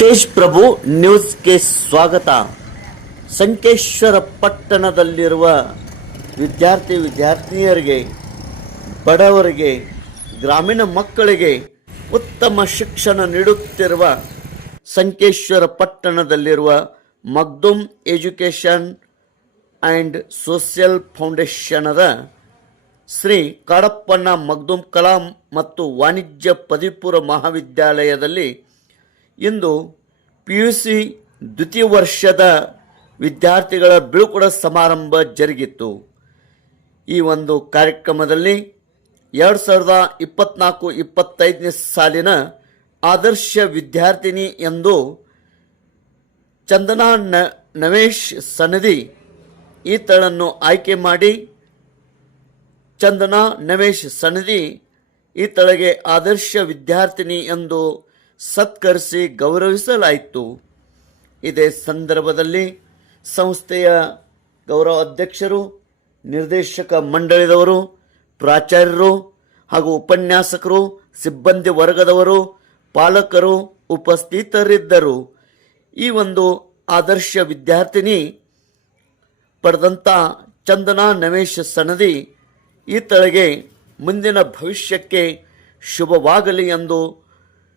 ತೇಜ್ ಪ್ರಭು ನ್ಯೂಸ್ಗೆ ಸ್ವಾಗತ. ಸಂಕೇಶ್ವರ ಪಟ್ಟಣದಲ್ಲಿರುವ ವಿದ್ಯಾರ್ಥಿ ವಿದ್ಯಾರ್ಥಿನಿಯರಿಗೆ, ಬಡವರಿಗೆ, ಗ್ರಾಮೀಣ ಮಕ್ಕಳಿಗೆ ಉತ್ತಮ ಶಿಕ್ಷಣ ನೀಡುತ್ತಿರುವ ಸಂಕೇಶ್ವರ ಪಟ್ಟಣದಲ್ಲಿರುವ ಮಗ್ದುಮ್ ಎಜುಕೇಷನ್ ಆ್ಯಂಡ್ ಸೋಷಿಯಲ್ ಫೌಂಡೇಶನದ ಶ್ರೀ ಕಡಪ್ಪಣ್ಣ ಮಗ್ದುಮ್ ಕಲಾಂ ಮತ್ತು ವಾಣಿಜ್ಯ ಪದವಿಪೂರ್ವ ಮಹಾವಿದ್ಯಾಲಯದಲ್ಲಿ ಇಂದು ಪಿ ಯು ಸಿ ದ್ವಿತೀಯ ವರ್ಷದ ವಿದ್ಯಾರ್ಥಿಗಳ ಬಿಳುಕುಡ ಸಮಾರಂಭ ಜರುಗಿತ್ತು. ಈ ಒಂದು ಕಾರ್ಯಕ್ರಮದಲ್ಲಿ ಎರಡು ಸಾವಿರದ ಇಪ್ಪತ್ನಾಲ್ಕು ಇಪ್ಪತ್ತೈದನೇ ಸಾಲಿನ ಆದರ್ಶ ವಿದ್ಯಾರ್ಥಿನಿ ಎಂದು ಚಂದನಾ ನ ನವೇಶ್ ಸನದಿ ಈತಳನ್ನು ಆಯ್ಕೆ ಮಾಡಿ ಚಂದನಾ ನವೇಶ್ ಸನದಿ ಈತಳಿಗೆ ಆದರ್ಶ ವಿದ್ಯಾರ್ಥಿನಿ ಎಂದು ಸತ್ಕರಿಸಿ ಗೌರವಿಸಲಾಯಿತು. ಇದೇ ಸಂದರ್ಭದಲ್ಲಿ ಸಂಸ್ಥೆಯ ಗೌರವ ಅಧ್ಯಕ್ಷರು, ನಿರ್ದೇಶಕ ಮಂಡಳಿದವರು, ಪ್ರಾಚಾರ್ಯರು ಹಾಗೂ ಉಪನ್ಯಾಸಕರು, ಸಿಬ್ಬಂದಿ ವರ್ಗದವರು, ಪಾಲಕರು ಉಪಸ್ಥಿತರಿದ್ದರು. ಈ ಒಂದು ಆದರ್ಶ ವಿದ್ಯಾರ್ಥಿನಿ ಪಡೆದಂಥ ಚಂದನಾ ನವೇಶ್ ಸನದಿ ಈತಳಿಗೆ ಮುಂದಿನ ಭವಿಷ್ಯಕ್ಕೆ ಶುಭವಾಗಲಿ ಎಂದು